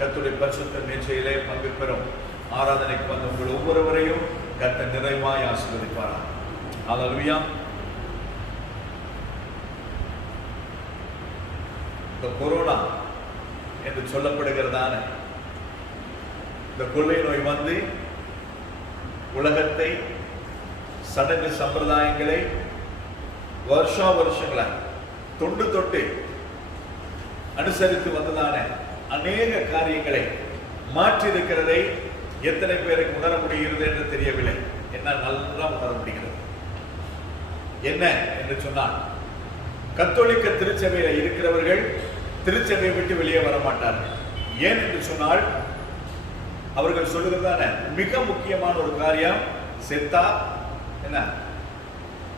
கர்த்தருடைய பரிசுத்த மேஜையிலே பங்கு பெறும் ஆராதனைக்கு வந்த உங்கள் ஒவ்வொருவரையும் கர்த்தர் நிறைவாய் ஆசீர்வதிப்பாராம். ஹல்லேலூயா. இந்த கொரோனா என்று சொல்லப்படுகிறதான இந்த கொள்ளை நோய் வந்து உலகத்தை, சடங்கு சம்பிரதாயங்களை வருஷங்களை தொண்டு தொட்டு அனுசரித்து வந்ததான அநேக காரியங்களை மாற்றியிருக்கிறதை எத்தனை பேருக்கு உணர முடிகிறது என்று தெரியவில்லை. என்னால் நல்லா உணர முடிகிறது. என்ன என்று சொன்னால், கத்தோலிக்க திருச்சபையில் இருக்கிறவர்கள் திருச்சபையை விட்டு வெளியே வர மாட்டார்கள். ஏன் என்று சொன்னால், அவர்கள் சொல்லுகிறதான மிக முக்கியமான ஒரு காரியம், செத்தா என்ன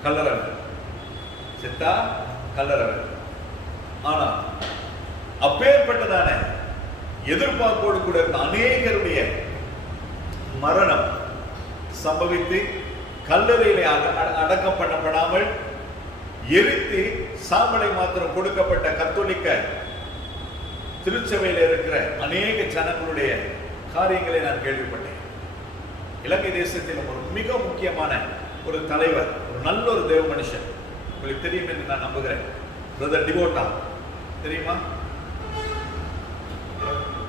கல்லறவர், செத்தா கல்லறவர். ஆனால் அப்பேற்பட்டதான எதிர்பார்ப்போடு கூட இருந்த அநேகருடைய மரணம் சம்பவித்து கல்லறையிலே அடக்கம் பண்ணப்படாமல் எரித்து சாம்பலை மாத்திரம் கொடுக்கப்பட்ட கத்தோலிக்க திருச்சபையில் இருக்கிற அநேக ஜனங்களுடைய காரியங்களை நான் கேள்விப்பட்டேன். இலங்கை தேசத்தில் ஒரு மிக முக்கியமான ஒரு தலைவர், ஒரு நல்ல ஒரு தேவ மனுஷன், உங்களுக்கு தெரியும் என்று நான் நம்புகிறேன், பிரதர் டிவோட்டா, தெரியுமா?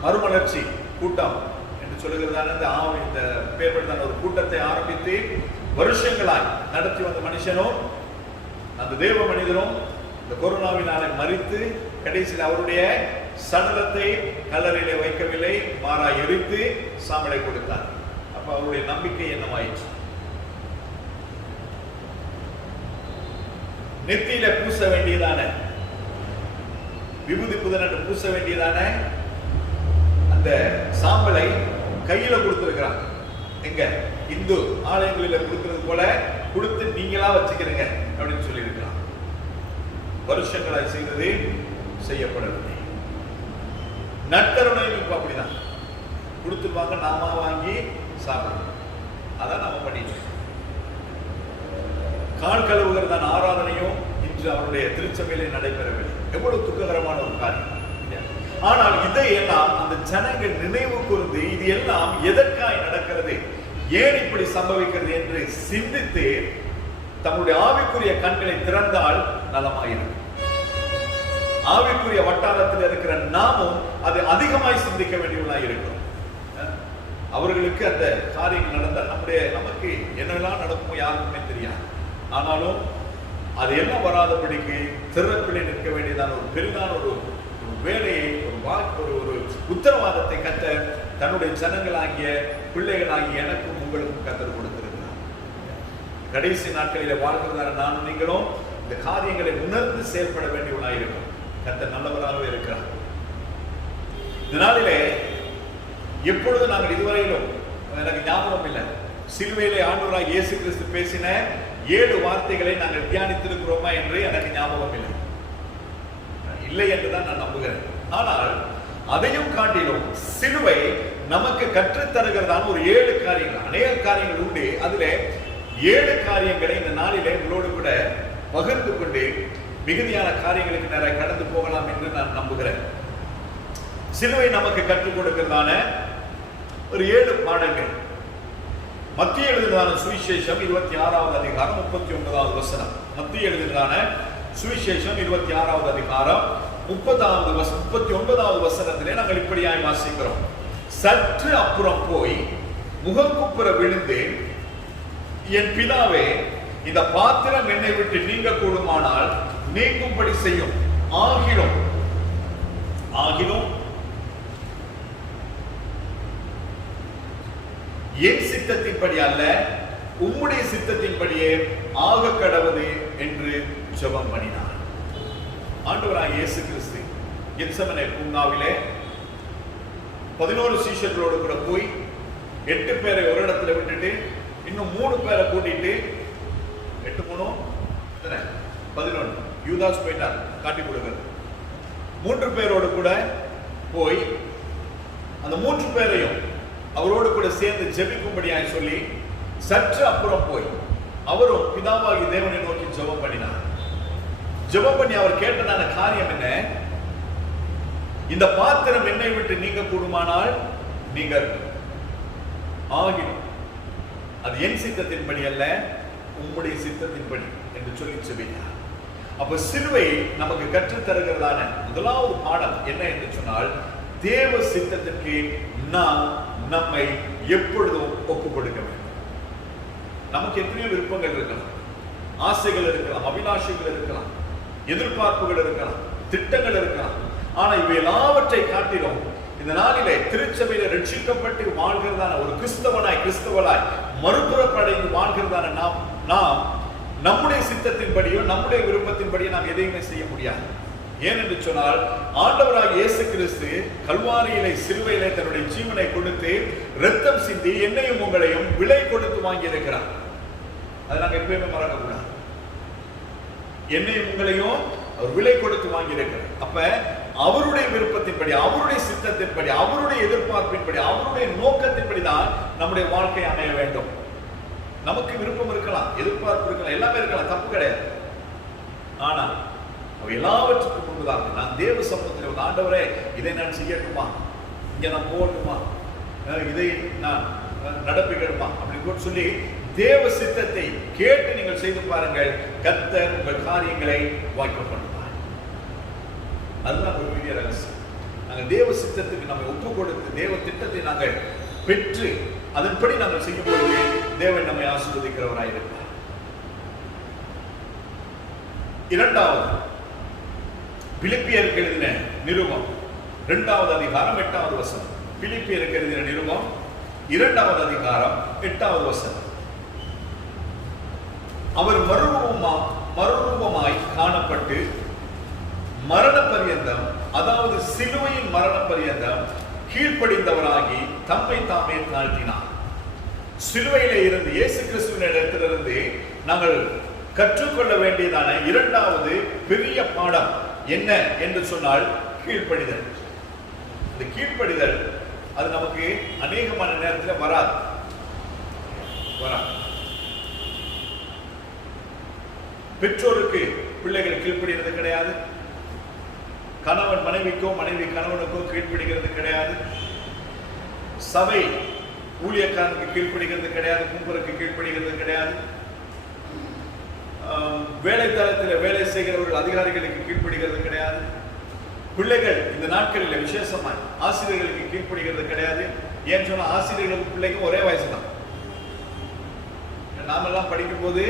மறுமலர்ச்சி கூட்டம் என்று சொல்லுகிறதான இந்த பேர்படுத்தான ஒரு கூட்டத்தை ஆரம்பித்து வருஷங்களாய் நடத்தி வந்த மனுஷனும் அந்த தேவ மனிதரும் இந்த கொரோனாவினாலே மரித்து கடைசியில் அவருடைய சடலத்தை கல்லறையிலே வைக்கவில்லை, மாறா எரித்து சாம்பலை கொடுத்தார். அப்ப அவருடைய நம்பிக்கை என்னவாயிற்று? நெத்தியில பூச வேண்டியதான விபூதி புதன் பூச வேண்டியதான அந்த சாம்பலை கையில கொடுத்திருக்கிறாங்க. எங்க இந்து ஆலயங்களில் கொடுக்கிறது போல கொடுத்து நீங்களா வச்சுக்கிறீங்க அப்படின்னு சொல்லி இருக்கிறான். வருஷங்களாய் செய்தது செய்யப்படவில்லை. நற்கருணையும் அப்படிதான் கொடுத்துருப்பாங்க, நாம வாங்கி சாப்பிடணும். அதான் நாம பண்ணிட்டு கால் கழுவுகிறதான ஆராதனையும் இன்று அவருடைய திருச்சபையிலே நடைபெறவில்லை. எவ்வளவு துக்ககரமான ஒரு காரியம். ஆனால் இதையெல்லாம் அந்த ஜனங்கள் நினைவு கூர்ந்து இது எல்லாம் எதற்காய் நடக்கிறது, ஏன் இப்படி சம்பவிக்கிறது என்று சிந்தித்து தங்களுடைய ஆவிக்குரிய கண்களை திறந்தால் நலமாயிருக்கும். ஆவிக்குரிய வட்டாரத்தில் இருக்கிற நாமும் அது அதிகமாய் சிந்திக்க வேண்டியவர்களாக இருக்கும். அவர்களுக்கு அந்த காரியங்கள் நடந்தால் நமக்கு என்னெல்லாம் நடக்குமோ யாருக்குமே தெரியாது. ஆனாலும் அது எல்லாம் வராதபடிக்கு திறப்பிலே நிற்க வேண்டியதான ஒரு பெரிதான ஒரு வேலையை, ஒரு உத்தரவாதத்தை கர்த்தர் தன்னுடைய ஜனங்களாகிய பிள்ளைகளாகிய எனக்கும் உங்களுக்கும் கர்த்தர் கொடுத்திருக்கிறார். கடைசி நாட்களிலே வாழ்கிறதான நானும் நீங்களும் இந்த காரியங்களை உணர்ந்து செயல்பட வேண்டியவர்களாக இருக்கும். கர்த்தர் நல்லவராகவே இருக்கிறார். இந்த நாளிலே எப்பொழுது நாங்கள் இதுவரையிலும் எனக்கு ஞாபகம் இல்லை, சிலுவையிலே ஆண்டவராகிய இயேசு கிறிஸ்து பேசின 7 வார்த்தைகளை நாங்கள் தியானித்திருக்கிறோமா என்று எனக்கு ஞாபகம் இல்லை என்றுதான் நான் நம்புகிறேன். ஆனால் அதையும் காட்டிலும் சிலுவை நமக்கு கற்றுத்தருகிறதான ஒரு 7 காரியங்கள், அநேக காரியங்கள் உண்டு. அதிலே 7 காரியங்களை இந்த நாளிலே உங்களோடு கூட பகிர்ந்து கொண்டு மிகுதியான காரியங்களுக்கு நிறைய கடந்து போகலாம் என்று நான் நம்புகிறேன். சிலுவை நமக்கு கற்றுக் கொடுக்கிறதான ஒரு 7 பாடங்கள். மத்திய எழுதினதான சுவிசேஷம் 26வது அதிகாரம் 39வது வசனம். மத்திய எழுதினதான சுவிசேஷம் 26வது அதிகாரம் 39வது வசனத்திலே நாங்கள் இப்படியாய் வாசிக்கிறோம். சற்று அப்புறம் போய் முகங்குப்புற விழுந்து, என் பிதாவே, இந்த பாத்திரம் என்னை விட்டு நீங்க கூடுமானால் நீங்கும்படி செய்யும். ஆகிலும் என் சித்தத்தின்படி அல்ல, உம்முடைய சித்தத்தின்படியே ஆக கடவுது என்று ஜெபம் பண்ணினார். ஆண்டவராகிய இயேசு கிறிஸ்து கெத்செமனே பூங்காவிலே 11 சீஷர்களோடு கூட போய் 8 பேரை ஒரு இடத்துல விட்டுட்டு இன்னும் 3 பேரை கூட்டிட்டு 8 3 11 யூதாஸ் போயிட்டார் காட்டி கொடுக்கிறது. 3 பேரோடு கூட போய் அந்த 3 பேரையும் அவரோடு கூட சேர்ந்து ஜெபிக்கும்படியாய் சொல்லி சற்று அப்புறம் போய் அவரும் பிதாவாகிய தேவனை நோக்கி ஜெபம் பண்ணினார். ஜெபம் பண்ணி அவர் கேட்டதான காரியம் என்ன? இந்த பாத்திரம் என்னை விட்டு நீங்க கூடுமானால் நீங்க ஆகிடும். அது என் சித்தத்தின்படி அல்ல, உம்முடைய சித்தத்தின்படி என்று சொல்லி சொல்லினார். அப்ப சிலுவை நமக்கு கற்றுத் தருகிறதான முதலாவது பாடம் என்ன என்று சொன்னால், தேவ சித்தத்திற்கு நாம் நம்மை எப்பொழுதும் ஒப்புக் கொடுக்க வேண்டும். நமக்கு எத்தனையோ விருப்பங்கள் இருக்கலாம், ஆசைகள் இருக்கலாம், அபிலாஷைகள் இருக்கலாம், எதிர்பார்ப்புகள் இருக்கலாம், திட்டங்கள் இருக்கலாம். ஆனா இவை எல்லாவற்றை காட்டிலும் இந்த நாளிலே திருச்சபையில ரட்சிக்கப்பட்டு வாழ்கிறதான ஒரு கிறிஸ்தவனாய் மறுபுறப்படைந்து வாழ்கிறதான நாம் நம்முடைய சித்தத்தின்படியோ நம்முடைய விருப்பத்தின்படியோ நாம் எதையுமே செய்ய முடியாது. ஏனென்று சொன்னால், ஆண்டவராகிய இயேசு கிறிஸ்து கல்வாரியிலே சிலுவையிலே தன்னுடைய ஜீவனை கொடுத்து இரத்தம் சிந்தி என்னையும் உங்களையும் விலை கொடுத்து வாங்கி இருக்கிறார். அதை நாங்கள் எப்பயுமே மறக்க கூடாது. என்னையும் உங்களையும் அவர் விலை கொடுத்து வாங்கி இருக்கிறார். அப்ப அவருடைய விருப்பத்தின்படி, அவருடைய சித்தத்தின்படி, அவருடைய எதிர்பார்ப்பின்படி, அவருடைய நோக்கத்தின்படி தான் நம்முடைய வாழ்க்கை அமைய வேண்டும். நமக்கு விருப்பம் இருக்கலாம், எதிர்பார்ப்பு இருக்கலாம், எல்லாமே இருக்கலாம், தப்பு கிடையாது. ஆனா எல்லாவற்றுக்கும் முன்பதாக நான் தேவ சமூகத்தில் வந்து, ஆண்டவரே இதை நான் செய்யட்டுமா, இங்க நான் போகட்டுமா, இதை நான் நடப்பிக்கணுமா அப்படின்னு சொல்லி தேவ சித்தத்தை கேட்டு நீங்கள் செய்து பாருங்கள். கர்த்தர் உங்கள் காரியங்களை வாய்க்க பண்ணுவார். அதுதான் ஒரு பெரிய ரகசியம். நாங்கள் தேவ சித்தத்துக்கு நம்ம ஒப்பு கொடுத்து தேவ திட்டத்தை நாங்கள் பெற்று அதன்படி நாங்கள் செய்யும் பொழுது தேவன் நம்மை ஆசீர்வதிக்கிறவராயிருப்பார். இரண்டாவது, பிலிப்பியருக்கு எழுதின நிருபம் 2வது அதிகாரம் 8வது வசனம். பிலிப்பியருக்கு எழுதின நிருபம் 2வது அதிகாரம் 8வது வசனம். அவர் மறுரூபமாய் காணப்பட்டு மரண பரியந்தம், அதாவது சிலுவையின் மரண பரியந்தம் கீழ்ப்படிந்தவராகி தம்மை தாமே தாழ்த்தினார். சிலுவையிலே இருந்து, இயேசு கிறிஸ்துவின் இடத்திலிருந்து நாங்கள் கற்றுக்கொள்ள வேண்டியதான இரண்டாவது பெரிய பாடம் என்ன என்று சொன்னால் கீழ்ப்படிதல். இந்த கீழ்ப்படிதல் அது நமக்கு அநேகமான நேரத்தில் வராது. பெற்றோருக்கு பிள்ளைகள் கீழ்ப்படுகிறது கிடையாது, கணவன் மனைவிக்கோ மனைவி கணவனுக்கோ கீழ்ப்படுகிறது கிடையாது, சபை ஊழியக்காரனுக்கு கீழ்ப்படுகிறது கிடையாது, கும்பருக்கு கீழ்ப்படுகிறது கிடையாது, வேலை தளத்தில் வேலை செய்கிறவர்கள் அதிகாரிகளுக்கு கீழ்ப்படுகிறது கிடையாது, பிள்ளைகள் இந்த நாட்களில் விசேஷமாய் ஆசிரியர்களுக்கு கீழ்ப்படுகிறது கிடையாது. ஏன் சொன்னா, ஆசிரியர்களுக்கு பிள்ளைக்கும் ஒரே வயசு தான். நாமெல்லாம் படிக்கும் போது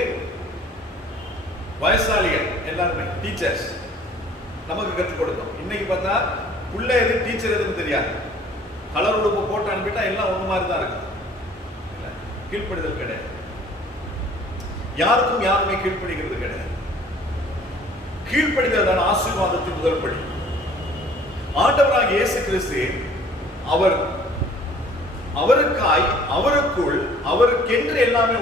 வயசாளிகள் எல்லாருமே டீச்சர்ஸ் நமக்கு கற்றுக் கொடுத்தோம். இன்னைக்கு பார்த்தா பிள்ளை எது டீச்சர் எதுன்னு தெரியாது. கலர் உடுப்பு போட்டு அனுப்பிட்டா எல்லாம் ஒண்ணு மாதிரி தான் இருக்கு. கீழ்ப்படுதல் கிடையாது. யாருக்கும் யாருமே கீழ்ப்படுகிறது கிடையாது. கீழ்ப்படிதல் தான் ஆசீர்வாதத்தின் முதல் படி. ஆண்டவராகிய இயேசு கிறிஸ்து அவருக்காய், அவருக்குள், அவருக்கென்று எல்லாமே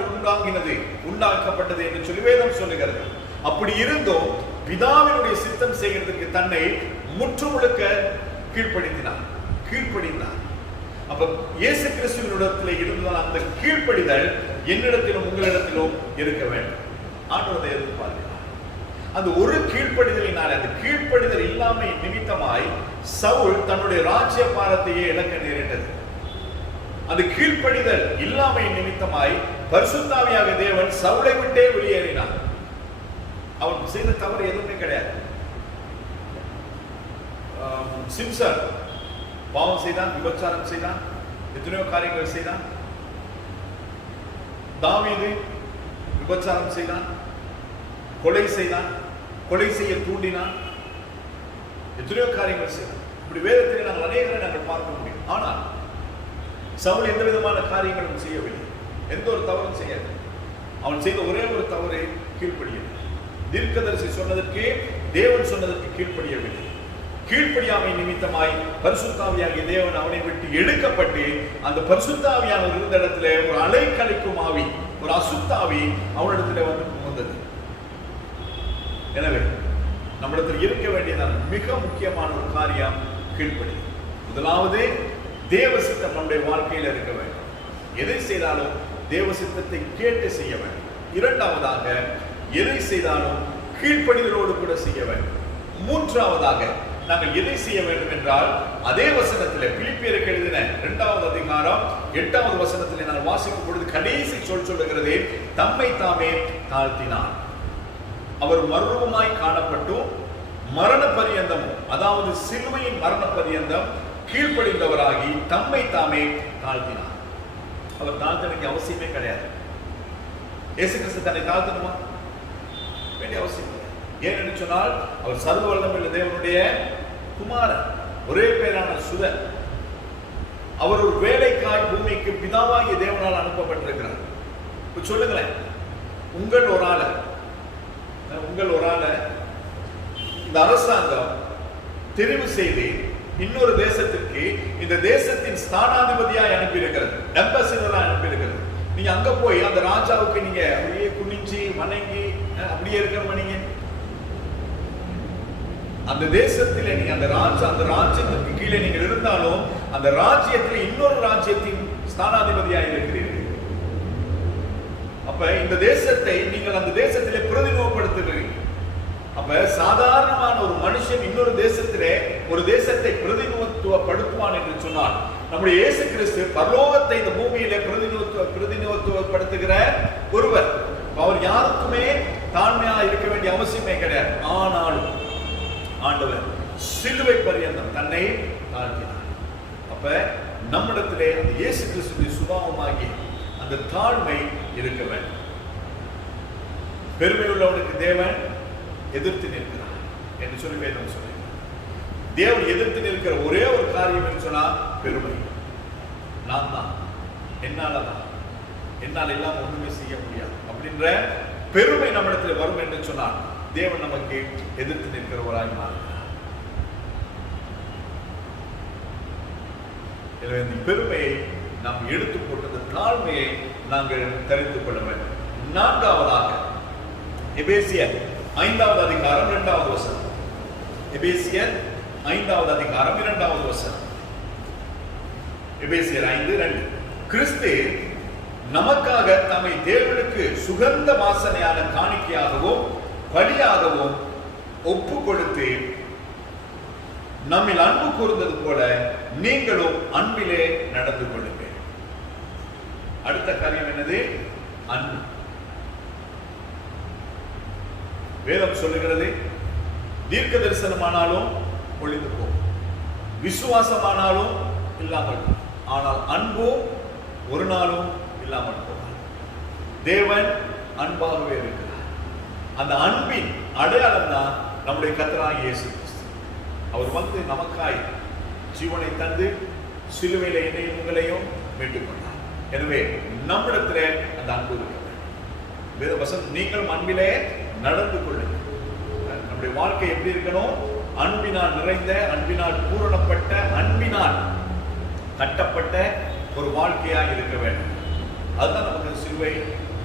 உண்டாக்கப்பட்டது என்று சொல்லி வேதம் சொல்லுகிறது. அப்படி இருந்தும் பிதாவினுடைய சித்தம் செய்கிறதுக்கு தன்னை முற்றுமுழுக்க கீழ்ப்படிந்தார். அப்ப இயேசு கிறிஸ்துவினிடத்தில் இருந்ததால் அந்த கீழ்ப்படிதல் என்னிடத்திலும் உங்களிடத்திலும் இருக்க வேண்டும். ஆண்டவரை எதிர்பார்க்கிறார். அந்த ஒரு கீழ்ப்படிதலினால், அந்த கீழ்ப்படிதல் இல்லாமை நிமித்தமாய் சவுல் தன்னுடைய ராஜ்ய பாரத்தையே இழக்க நேரிட்டது. அந்த கீழ்ப்படிதல் இல்லாமை நிமித்தமாய் பரிசுத்தாவியாக தேவன் சவுலை விட்டே வெளியேறினார். அவன் செய்த தவறு எதுவுமே கிடையாது. சிம்சன் பாவம் செய்தான், விபச்சாரம் செய்தான், எத்தனையோ காரியங்கள் செய்தான். தாவீது விபச்சாரம் செய்தான், கொலை செய்தான், கொலை செய்ய தூண்டினான், எத்தனையோ காரியங்கள் செய்தான். இப்படி வேதத்தில் நாங்கள் அநேகரை நாங்கள் பார்க்க முடியும். ஆனால் சவுல் எந்த விதமான காரியங்களும் செய்யவில்லை, எந்த ஒரு தவறும் செய்யல. அவன் செய்த ஒரே ஒரு தவறு கீழ்ப்படியவில்லை. தீர்க்கதரிசி சொன்னதற்கு, தேவன் சொன்னதற்கு கீழ்ப்படியவில்லை. கீழ்ப்படியாமை நிமித்தமாய் பரிசுத்தாவியாகிய தேவன் அவனை விட்டு எடுக்கப்பட்டு, அந்த பரிசுத்தாவியானவர் இருந்த இடத்துல ஒரு அலை கலைக்கும் ஆவி, ஒரு அசுத்தாவி அவனிடத்துல வந்து புகுந்தது. எனவே நம்மிடத்தில் இருக்க வேண்டியதான மிக முக்கியமான ஒரு காரியம் கீழ்ப்படி. முதலாவது தேவ சித்தம் நம்முடைய வாழ்க்கையில் இருக்க வேண்டும். எதை செய்தாலும் தேவ சித்தத்தை கேட்டு செய்ய வேண்டும். இரண்டாவதாக, எதை செய்தாலும் கீழ்ப்படிதலோடு கூட செய்ய வேண்டும். மூன்றாவதாக, நாங்கள் எதை செய்ய வேண்டும் என்றால், அதே வசனத்தில் பிலிப்பியருக்கு எழுதின 2வது அதிகாரம் 8வது வசனத்தில் நான் வாசிக்கும் பொழுது கடைசி சொல்லுகிறது, தம்மை தாமே தாழ்த்தினார். அவர் மர்வமாய் காணப்பட்டும் மரண பரியந்தமும், அதாவது சிலுவையின் மரண பரியந்தம் கீழ்ப்படிந்தவராகி தம்மை தாமே தாழ்த்தினார். அவர் தாழ்த்தனுக்கு அவசியமே கிடையாது. இயேசு கிறிஸ்து தன்னை தாழ்த்தணுமா? வேண்டிய அவசியம் இல்லை. ஏனென்று சொன்னால், அவர் சர்வ வல்லமையுள்ள தேவனுடைய குமாரன், ஒரே பேரான சுதன். அவர் ஒரு வேலைக்காய் பூமிக்கு பிதாவாகிய தேவனால் அனுப்பப்பட்டிருக்கிறார். இப்ப சொல்லுங்களேன், உங்கள் ஒரு ஆளை இந்த அரசாங்கம் தெரிவு செய்து இன்னொரு தேசத்திற்கு இந்த தேசத்தின் ஸ்தானாதிபதியாய் அனுப்பியிருக்கிறது, அம்பாசிடராய் அனுப்பியிருக்கிறது. நீங்க அங்க போய் அந்த ராஜாவுக்கு நீங்க அப்படியே குனிஞ்சி வணங்கி அப்படியே இருக்கிற நீங்க அந்த தேசத்திலே நீங்க அந்த ராஜ்யத்திற்கு கீழே நீங்கள் இருந்தாலும் அந்த ராஜ்யத்தில் இன்னொரு ராஜ்யத்தின் ஸ்தானாதிபதியாக இருக்கிறீர்கள். அப்ப இந்த தேசத்தை நீங்கள் அந்த தேசத்திலே பிரதிநிதித்துவப்படுத்துகிறீர்கள். அப்ப சாதாரணமான ஒரு மனுஷன் இன்னொரு தேசத்திலே ஒரு தேசத்தை பிரதிநிதித்துவப்படுத்துவான் என்று சொன்னால், நம்முடைய இயேசு கிறிஸ்து பரலோகத்தை இந்த பூமியிலே பிரதிநிதித்துவப்படுத்துகிற ஒருவர். அவர் யாருக்குமே தாழ்மையா இருக்க வேண்டிய அவசியமே கிடையாது. ஆனாலும் ஆண்டவர் சிலுவை பரியந்தம் தன்னை தாழ்த்தினார். அப்ப நம்மிடத்திலே அந்த இயேசு கிறிஸ்துவின் சுபாவமாகிய அந்த தாழ்மை இருக்க வேண்டும். பெருமை உள்ளவனுக்கு தேவன் எதிர்த்து நிற்கிறார் என்று சொல்லி வேதம் சொல்லுகிறார். தேவன் எதிர்த்து நிற்கிற ஒரே ஒரு காரியம் என்று சொன்னா பெருமை. நான் தான், என்னால எல்லாம் ஒண்ணுமே செய்ய முடியாது அப்படின்ற பெருமை நம்மிடத்தில் வரும் என்று சொன்னால் தேவன் நமக்கு எதிர்த்து நிற்கிறவராய் மாறுகிறார். எனவே இந்த பெருமையை நாம் எடுத்து போட்டது தாழ்மையை நாங்கள் தெரிந்து கொள்ள வேண்டும். 4வதாக எபேசியர் 5வது அதிகாரம் 2வது வசனம். எபேசியர் 5வது அதிகாரம் 2வது வசனம். எபேசியர் 5:2. கிறிஸ்து நமக்காக தம்மை தேவனுக்கு சுகந்த வாசனையான காணிக்கையாகவும் பலியாகவும் ஒப்பு கொடுத்து நம்மில் அன்பு கூர்ந்தது போல நீங்களும் அன்பிலே நடந்து கொள்ளுங்கள். அடுத்த காரியம் என்னது? அன்பு. வேதம் சொல்லுகிறது, தீர்க்க தரிசனமானாலும் ஒளிந்து போகும், விசுவாசமானாலும் இல்லாமல், ஆனால் அன்போ ஒரு நாளும் இல்லாமல் போகும். தேவன் அன்பாகவே இருக்கிறார். அந்த அன்பின் அடையாளம் தான் நம்முடைய கர்த்தராகிய இயேசு கிறிஸ்து. அவர் வந்து நமக்காய் ஜீவனை தந்து சிலுவையில என்னையும் உங்களையும் மீட்டுக் கொண்டார். எனவே நம்மிடத்திலே அந்த அன்பு இருக்க வேண்டும். வேத வசனம், நீங்களும் அன்பிலே நடந்து கொள்ளுங்கள். நம்முடைய வாழ்க்கை எப்படி இருக்கணும்? அன்பினால் நிறைந்த, அன்பினால் பூரணப்பட்ட, அன்பினால் கட்டப்பட்ட ஒரு வாழ்க்கையாக இருக்க வேண்டும். அதுதான் நமக்கு சிலுவை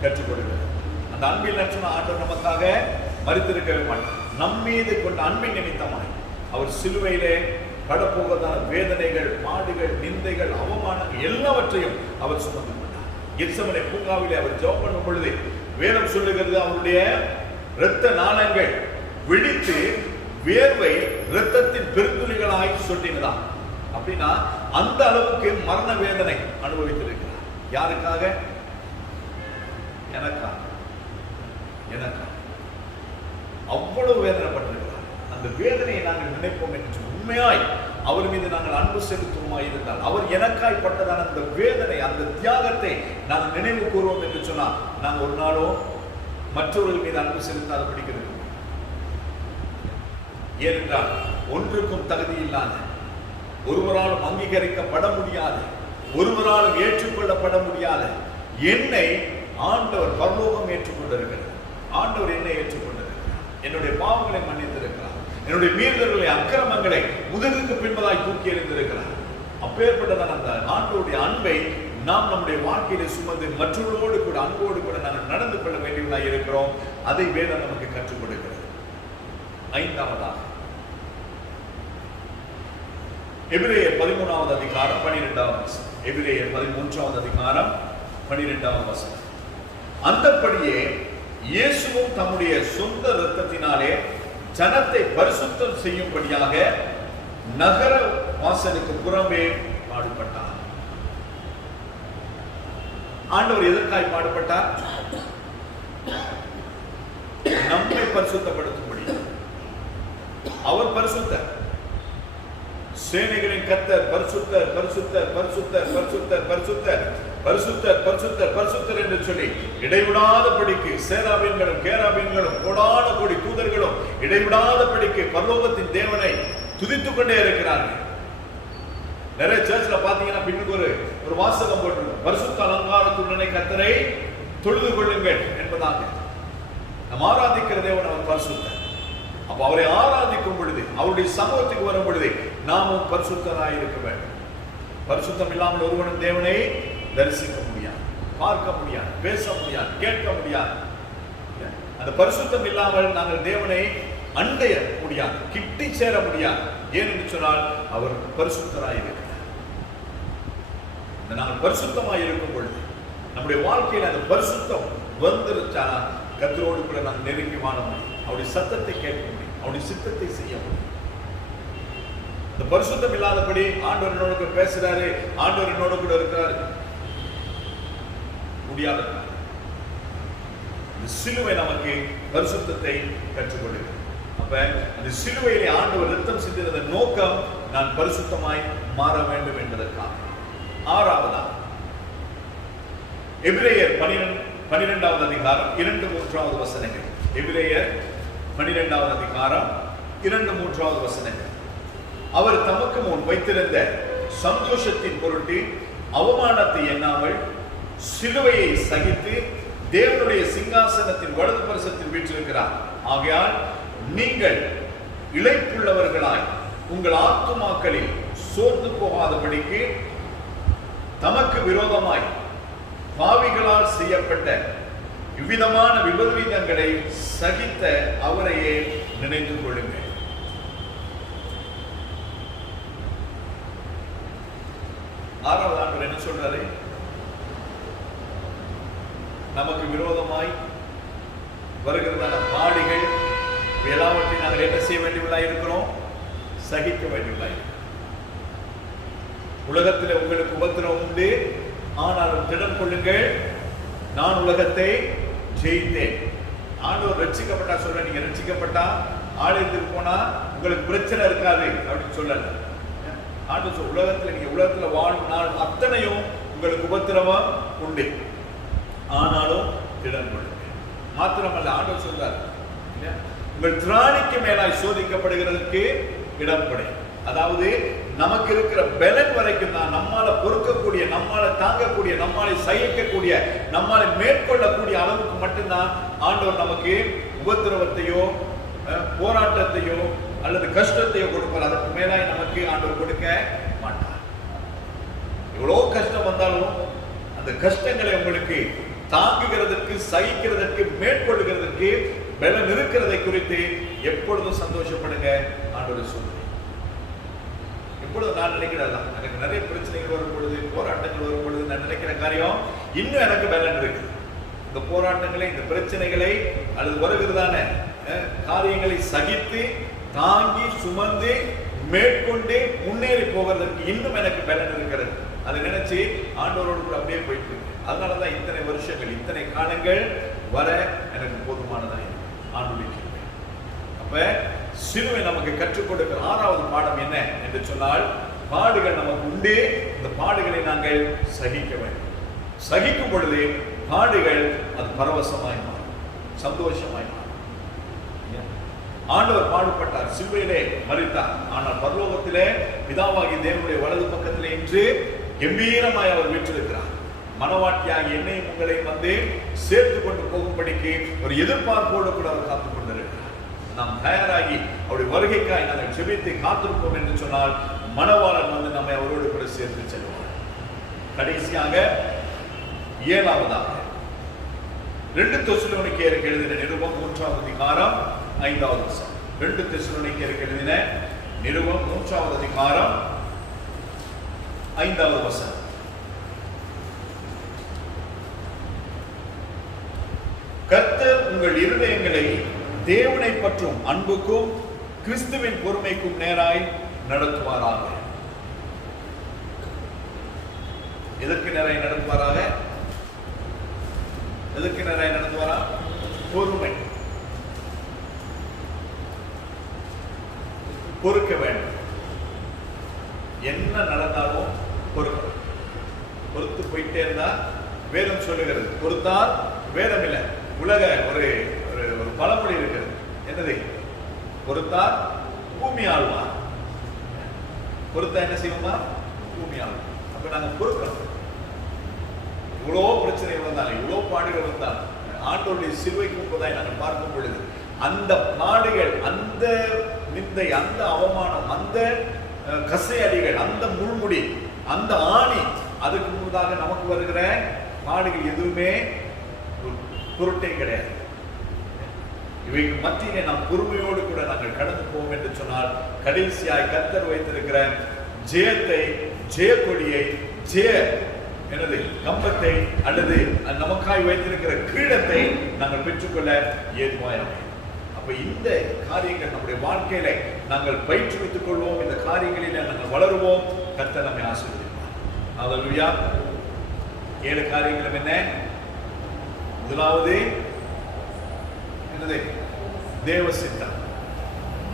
கற்றுக் கொடுக்கிறது. அந்த அன்பில் லட்சணம் ஆண்டவர் நமக்காக மரித்திருக்கவே மாட்டார். நம்மீது கொண்ட அன்பின் நிமித்தமாய் அவர் சிலுவையிலே படப்போவதான வேதனைகள், பாடுகள், நிந்தைகள், அவமானங்கள் எல்லாவற்றையும் அவர் சுமந்து கொண்டார். கெத்செமனே பூங்காவிலே அவர் ஜெபம் பண்ணும் பொழுது வேதம் சொல்லுகிறது, அவருடைய இரத்த நாளங்கள் வெடித்து வேர்வை இரத்தத்தின் பெருந்துளிகளாய் சொட்டினதான். அப்படின்னா அந்த அளவுக்கு மரண வேதனை அனுபவித்திருக்கிறார். யாருக்காக? எனக்காக. அவ்வளவு வேதனைப்பட்டிருக்கிறார். அந்த வேதனையை நாங்கள் நினைப்போம் என்று உண்மையாய் அவர் மீது நாங்கள் அன்பு செலுத்துவோமாய் இருந்தால், அவர் எனக்காய் பட்டதான அந்த வேதனை, அந்த தியாகத்தை நாங்கள் நினைவு கூறுவோம் என்று சொன்னால், நாங்கள் ஒரு நாளோ மற்றவர்கள் மீது அன்பு செலுத்தாத பிடிக்கிறது. ஏனென்றால் ஒன்றுக்கும் தகுதி இல்லாத, ஒருவராலும் அங்கீகரிக்கப்பட முடியாத, ஒருவராலும் ஏற்றுக்கொள்ளப்பட முடியாத என்னை ஆண்டவர் பரலோகம் ஏற்றுக்கொண்டிருக்கிறது. ஆண்டவர் என்னை ஏற்றுக்கொண்டிருக்கிறார். என்னுடைய பாவங்களை மன்னித்திருக்கிறார். என்னுடைய மீறுதல்களை, அக்கிரமங்களை முதுகுக்கு பின்பதாய் தூக்கி எறிந்திருக்கிறார். அப்பேற்பட்டதான் அந்த ஆண்டவருடைய அன்பை நாம் நம்முடைய வாழ்க்கையில சுமந்து மற்றவர்களோடு கூட அன்போடு கூட நாங்கள் நடந்து கொள்ள வேண்டியவர்களாக இருக்கிறோம். அதை வேதம் நமக்கு கற்றுக் கொடுக்கிறது. 5வதாக எபிரேயர் 13வது அதிகாரம் 12வது வசனம். எபிரேயர் 13வது அதிகாரம் 12வது வசனம். அந்தப்படியே இயேசுவும் தம்முடைய சொந்த இரத்தத்தினாலே ஜனத்தை பரிசுத்தம் செய்யும்படியாக நகர வாசலுக்கு புறம்பே பாடுபட்டார். ஆண்டவர் எதற்காய் பாடுபட்டார்? நம்மை பரிசுத்தப்படுத்தும்படி. அவர் பரிசுத்தர். சேனைகளின் கர்த்தர் பரிசுத்தர் பரிசுத்தர் பரிசுத்தர் பரிசுத்தர் பரிசுத்தர் பரிசுத்தர் பரிசுத்தர் பரிசுத்தர் என்று சொல்லி இடைவிடாதபடிக்கு சேராபீன்களும் கேராபீன்களும் கோடான கோடி தூதர்களும் இடைவிடாதபடிக்கு பரலோகத்தின் தேவனை துதித்துக் கொண்டே இருக்கிறார்கள். நிறைய சர்ச்ல பாத்தீங்கன்னா பின்னுக்கு ஒரு வாசகம் போட்டிருக்கும், பரிசுத்த அலங்காரத்துடனே கர்த்தரை தொழுது கொள்ளுங்கள் என்பதாக. நாம் ஆராதிக்கிற தேவன் அவர் பரிசுத்தர். அப்ப அவரை ஆராதிக்கும் பொழுது, அவருடைய சமூகத்துக்கு வரும் பொழுது நாமும் பரிசுத்தராய் இருக்க வேண்டும். பரிசுத்தம் இல்லாமல் ஒருவனும் தேவனை தரிசிக்க முடியாது, பார்க்க முடியாது, பேச முடியாது, கேட்க முடியாது. அந்த பரிசுத்தம் இல்லாமல் நாங்கள் தேவனை அண்டைய முடியாது, கிட்டி சேர முடியாது. ஏனென்று சொன்னால் அவர் பரிசுத்தராய் இருக்கிறார். நாங்கள் பரிசுத்தமாய் இருக்கும் பொழுது நம்முடைய வாழ்க்கையில் அந்த பரிசுத்தம் வந்துருச்சா கர்த்தரோடு கூட நாங்கள் நெருங்கி வாழ முடியும், அவருடைய சத்தத்தை கேட்க முடியும், அவருடைய சித்தத்தை செய்ய முடியும். இந்த பரிசுத்தம் இல்லாதபடி ஆண்டவர் என்னோட பேசுறாரு, ஆண்டவர் என்னோட கூட இருக்கிறாரு, முடியாத. இந்த சிலுவை நமக்கு பரிசுத்தத்தை கற்றுக் கொடுக்கிறது. அப்ப அந்த சிலுவையிலே ஆண்டவர் ரத்தம் சிந்தினத நோக்கம் நான் பரிசுத்தமாய் மாற வேண்டும் என்பதற்காக. ஆறாவதா எபிரேயர் 12வது அதிகாரம் 2-3 வசனங்கள். எபிரேயர் 12வது அதிகாரம் 2-3 வசனங்கள். அவர் தமக்கு முன் வைத்திருந்த சந்தோஷத்தின் பொருட்டு அவமானத்தை எண்ணாமல் சிலுவையை சகித்து தேவனுடைய சிங்காசனத்தின் வலது பரிசத்தில் வீற்றிருக்கிறார். ஆகையால் நீங்கள் இளைப்புள்ளவர்களாய் உங்கள் ஆத்துமாக்களில் சோர்ந்து போகாதபடிக்கு தமக்கு விரோதமாய் பாவிகளால் செய்யப்பட்ட இவ்விதமான விபரீதங்களை சகித்த அவரையே நினைத்து கொள்ளுங்கள். ஆறாவது ஆண்டவர் என்ன சொல்றாரு? நமக்கு விரோதமாய் வருகிறதான பாடுகள் எல்லாவற்றையும் நாங்கள் என்ன செய்ய வேண்டியவர்களாய் இருக்கிறோம்? சகிக்க வேண்டியவர்களாய். உலகத்தில் உங்களுக்கு உபத்திரவம் உண்டு, ஆனாலும் திடன் கொள்ளுங்கள், நான் உலகத்தை ஜெயித்தேன். ஆண்டவர் ரட்சிக்கப்பட்டா சொல்ற, நீங்க ரட்சிக்கப்பட்டா ஆலயத்துக்கு போனா உங்களுக்கு பிரச்சனை இருக்காது அப்படின்னு சொல்லல. ஆண்டவர் உலகத்துல நீங்க உலகத்துல வாழும் நாள் அத்தனையும் உங்களுக்கு உபத்திரவம் உண்டு, ஆனாலும் திடன் கொள்ளுங்கள். மாத்திரமல்ல, ஆண்டவர் சொல்றார், உங்கள் திராணிக்கு மேலாய் சோதிக்கப்படுகிறதுக்கு இடம் கொடை. அதாவது நமக்கு இருக்கிற பலன் வரைக்கும் தான், நம்மால பொறுக்கக்கூடிய, நம்மால தாங்கக்கூடிய, நம்மால சகிக்கக்கூடிய, நம்மால மேற்கொள்ளக்கூடிய அளவுக்கு மட்டும்தான் ஆண்டவர் நமக்கு உபத்திரவத்தையோ போராட்டத்தையோ அல்லது கஷ்டத்தையோ கொடுப்பார். அதற்கு மேலாய் நமக்கு ஆண்டவர் கொடுக்க மாட்டார். எவ்வளோ கஷ்டம் வந்தாலும் அந்த கஷ்டங்களை உங்களுக்கு தாங்குகிறதற்கு, சகிக்கிறதற்கு, மேற்கொள்ளுகிறதற்கு பலன் இருக்கிறதை குறித்து எப்பொழுதும் சந்தோஷப்படுங்க. ஆண்டவர் சொல்லுங்க. எப்பொழுதும் நான் நினைக்கிறதா, எனக்கு நிறைய பிரச்சனைகள் வரும் பொழுது, போராட்டங்கள் வரும் பொழுது நான் நினைக்கிற காரியம், இன்னும் எனக்கு பலன் இருக்கு. இந்த போராட்டங்களை, இந்த பிரச்சனைகளை அல்லது வருகிறதான காரியங்களை சகித்து தாங்கி சுமந்து மேற்கொண்டு முன்னேறி போவதற்கு இன்னும் எனக்கு பலன் இருக்கிறது. அதை நினைச்சு ஆண்டவரோடு கூட அப்படியே போயிட்டு இருக்கு. அதனாலதான் இத்தனை வருஷங்கள், இத்தனை காலங்கள் வர எனக்கு போதுமானதான் ஆண்டுடைய. அப்ப சிலுவை நமக்கு கற்றுக் கொடுக்கிற ஆறாவது பாடம் என்ன என்று சொன்னால், பாடுகள் நமக்கு உண்டு, இந்த பாடுகளை நாங்கள் சகிக்க வேண்டும். சகிக்கும் பொழுது பாடுகள் அது பரவசமாய் மாறும், சந்தோஷமாய் மாறும். ஆண்டவர் பாடுபட்டார், சிலுவையிலே மரித்தார். ஆனால் பரலோகத்திலே பிதாவாகி தேவனுடைய வலது பக்கத்திலே இன்று கம்பீரமாய் அவர் வீற்றிருக்கிறார். மனவாட்டியாகி என்னையும் உங்களையும் வந்து சேர்த்து கொண்டு போகும்படிக்கு ஒரு எதிர்பார்ப்போடு கூட அவர் காத்துக் கொண்டிருக்கிறார். நாம் தயாராகி அவருடைய வருகைக்காய் நாங்கள் ஜெபித்து காத்திருப்போம் என்று சொன்னால் மணவாளன் வந்து நம்மை அவரோடு கூட சேர்த்து செல்வார். கடைசியாக ஏழாவதாக 2 தெசலோனிக்கேயருக்கு எழுதின நிருபம் 3வது அதிகாரம் 5வது வசனம். 2 தெசலோனிக்கேயருக்கு எழுதின நிருபம் 3வது அதிகாரம் 5வது வசனம். கர்த்தர் உங்கள் இருதயங்களை தேவனை பற்றும் அன்புக்கும் கிறிஸ்துவின் பொறுமைக்கும் நேராய் நடத்துவாராக. எதற்கு நிறைய நடத்துவாராக? எதற்கு நிறைய நடத்துவாரா? பொறுமை. பொறுக்க வேண்டும். என்ன நடந்தாலும் பொறுக்க. பொறுத்து போயிட்டே இருந்தா வேதம் சொல்லுகிறது. பொறுத்தால் வேதம் இல்லை, உலக ஒரு ஒரு பழமொழி இருக்கிறது. என்னது? பொறுத்தால் பூமி ஆழ்வார். பொறுத்தா என்ன செய்வோமா? பூமி ஆழ்வார். அப்ப நாங்க பொறுக்கிறோம். இவ்வளோ பிரச்சனை வந்தாலும், இவ்வளோ பாடுகள் வந்தாலும், ஆண்டவருடைய சிலுவைக்கு முன்பதாய் நாங்கள் பார்க்கும் பொழுது அந்த பாடுகள், அந்த நிந்தை, அந்த அவமானம், அந்த கசையடிகள், அந்த முள்முடி, அந்த ஆணி, அதுக்கு முன்பதாக நமக்கு வருகிற பாடுகள் எதுவுமே பொருட்டே கிடையாது. இவைக்கு மத்தியிலே நாம் பொறுமையோடு கூட நாங்கள் கடந்து போவோம் என்று சொன்னால், கடைசியாய் கர்த்தர் வைத்திருக்கிற ஜெயத்தை, ஜெயக்கொடியை, ஜெய எனது கம்பத்தை அல்லது நமக்காய் வைத்திருக்கிற கிரீடத்தை நாங்கள் பெற்றுக்கொள்ள ஏதுவாய். அப்ப இந்த காரியங்கள் நம்முடைய வாழ்க்கையில நாங்கள் பயிற்றுவித்துக் கொள்வோம். இந்த காரியங்களில் நாங்கள் வளருவோம். கர்த்தர் நம்மை ஆசீர்வதிப்பார். அல்லேலூயா. 7 காரியங்களும் என்ன? முதலாவது என்னது? தேவ சித்தம்.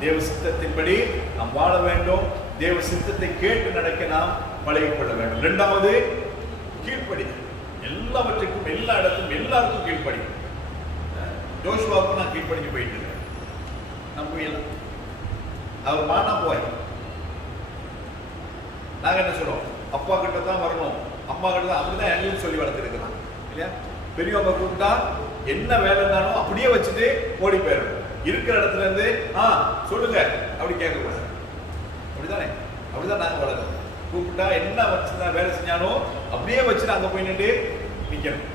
தேவ சித்தத்தின்படி நாம் வாழ வேண்டும். தேவ சித்தத்தை கேட்டு நடக்க நாம் பழகிக்கொள்ள வேண்டும். இரண்டாவது கீழ்ப்படிதல். எல்லாவற்றுக்கும், எல்லா இடத்துக்கும், எல்லாருக்கும் கீழ்ப்படி. ஜோஷுவாவுக்கு நான் கீழ்ப்படிஞ்சு போயிட்டு இருக்கேன். நான் புரியல. அவர் வானா போய் நாங்க என்ன சொல்றோம்? அப்பா கிட்ட தான் வரணும், அம்மா கிட்ட தான். அப்படிதான் எங்களையும் சொல்லி வளர்த்துருக்கிறான் இல்லையா? பெரியவங்க கூப்பிட்டா என்ன வேலை இருந்தாலும் அப்படியே வச்சுட்டு ஓடி போயிடும். இருக்கிற இடத்துல இருந்து சொல்லுங்க அப்படி கேட்கக்கூடாது. அப்படிதானே? அப்படிதான் நாங்க வளர்க்கணும். கூப்பிட்டா என்ன வச்சுதான் வேலை செஞ்சாலும் அப்படியே வச்சுட்டு அங்க போய் நின்று நிக்கணும்.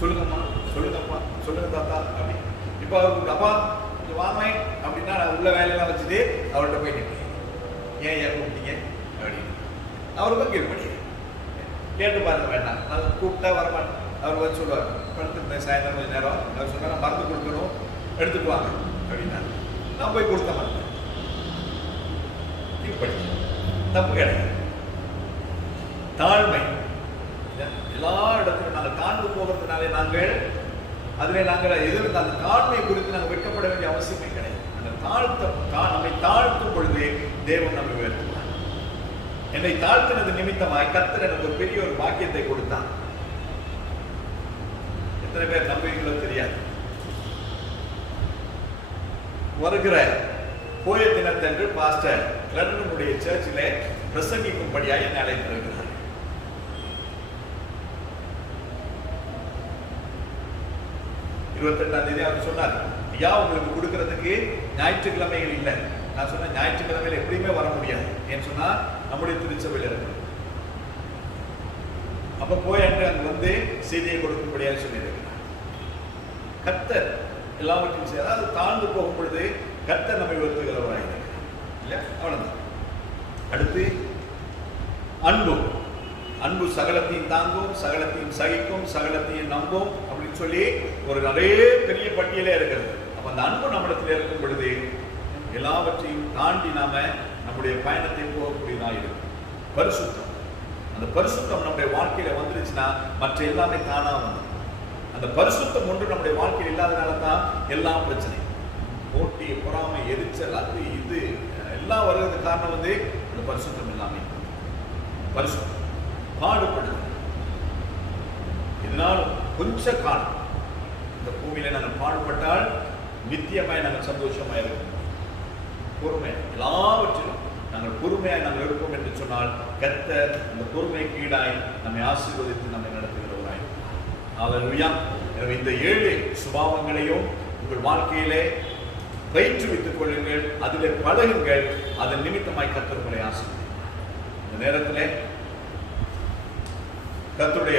சொல்லுங்கம்மா, சொல்லுங்கப்பா, சொல்லுங்க தாத்தா அப்படி. இப்ப அவருக்கு அப்பா கொஞ்சம் வாங்க அப்படின்னா நான் உள்ள வேலையெல்லாம் வச்சுட்டு அவர்கிட்ட போய் நிற்பேன். ஏன் கூப்பிட்டீங்க அப்படின்னு அவருக்கும் கீழ்படி கேட்டு பாருங்க. வேண்டாம், நான் கூப்பிட்டா வரமாட்டேன். அவர் வந்து சொல்லுவார், படுத்துருந்தேன் சாயந்தரம் கொஞ்சம் நேரம். அவர் சொன்னா மருந்து கொடுக்கணும், எடுத்துட்டு வாங்க அப்படின்னா நான் போய் கொடுத்த மாட்டேன். கீழ்படி தப்பு கிடையாது. தாழ்மை. எல்லா இடத்திலும் நாங்கள் தாழ்ந்து போகிறதுனாலே நாங்கள் அந்த தாழ்மையை குறித்து நாங்கள் வெட்கப்பட வேண்டிய அவசியமே கிடையாது. நம்மை தாழ்த்தும் பொழுது தேவன் நம்மை உயர்த்துவார். என்னை தாழ்த்தினது நிமித்தமாய் கர்த்தர் எனக்கு ஒரு பெரிய ஒரு பாக்கியத்தை கொடுத்தான். எத்தனை பேர் நம்புவீங்களோ தெரியாது. வருகிற போய தினத்தன்று பாஸ்டர் கிளர்னுடைய சர்ச்சிலே பிரசங்கிக்கும்படியாக என்னை அழைத்திருக்கிறார். அவர் சொன்னார், ஐயா உங்களுக்கு கொடுக்கறதுக்கு ஞாயிற்றுக்கிழமைகள் இல்லை. நான் சொன்னேன், ஞாயிற்றுக்கிழமையில எப்படியுமே வர முடியாது. ஏன்னு சொன்னா நம்முடைய திருச்சபையில் இருக்கு. அப்ப போய் அன்று அங்கு வந்து செய்தியை கொடுக்கும்படியாக சொல்லியிருக்கிறார். கர்த்தர் எல்லாவற்றையும் செய்ய, அதாவது தாழ்ந்து போகும் பொழுது கர்த்தர் நம்மை உயர்த்துகிறவராக இருக்கிறார் இல்லையா? அவ்வளவுதான். அடுத்து அன்பு. அன்பு சகலத்தையும் தாங்கும், சகலத்தையும் சகிக்கும், சகலத்தையும் நம்பும் அப்படின்னு சொல்லி ஒரு நிறைய பெரிய பட்டியலே இருக்கிறது. அப்ப அந்த அன்பு நம்மிடத்தில் இருக்கும் பொழுது எல்லாவற்றையும் தாண்டி நாம நம்முடைய பயணத்தை போகக்கூடியதாக இருக்கும். பரிசுத்தம். அந்த பரிசுத்தம் நம்முடைய வாழ்க்கையில வந்துருச்சுன்னா மற்ற எல்லாமே தானா வந்து. அந்த பரிசுத்தம் ஒன்று நம்முடைய வாழ்க்கையில் இல்லாதனால தான் எல்லாம் பிரச்சனை. போட்டி, பொறாமை, எரிச்சல், அது இது எல்லாம் வருவதற்கு காரணம் வந்து அந்த பரிசுத்தம் எல்லாமே. பரிசுத்தம் பாடுபடுது. இதனாலும் கொஞ்ச காலம் இந்த பூமியில நாங்கள் பாடுபட்டால் நித்தியமாய் நாங்கள் சந்தோஷமாய் இருக்கும். பொறுமை, எல்லாவற்றிலும் நாங்கள் பொறுமையாய் நாங்கள் இருப்போம் என்று சொன்னால் கர்த்தர் அந்த பொறுமைக்கு ஈடாய் நம்மை ஆசீர்வதித்து நம்மை நடத்துகிறவராய். அல்லேலூயா. எனவே இந்த 7 சுபாவங்களையும் உங்கள் வாழ்க்கையிலே பயிற்றுவித்துக் கொள்ளுங்கள், அதிலே பழகுங்கள். அதன் நிமித்தமாய் கர்த்தர் உங்களை ஆசீர்வதிப்பார். இந்த நேரத்திலே கர்த்தருடைய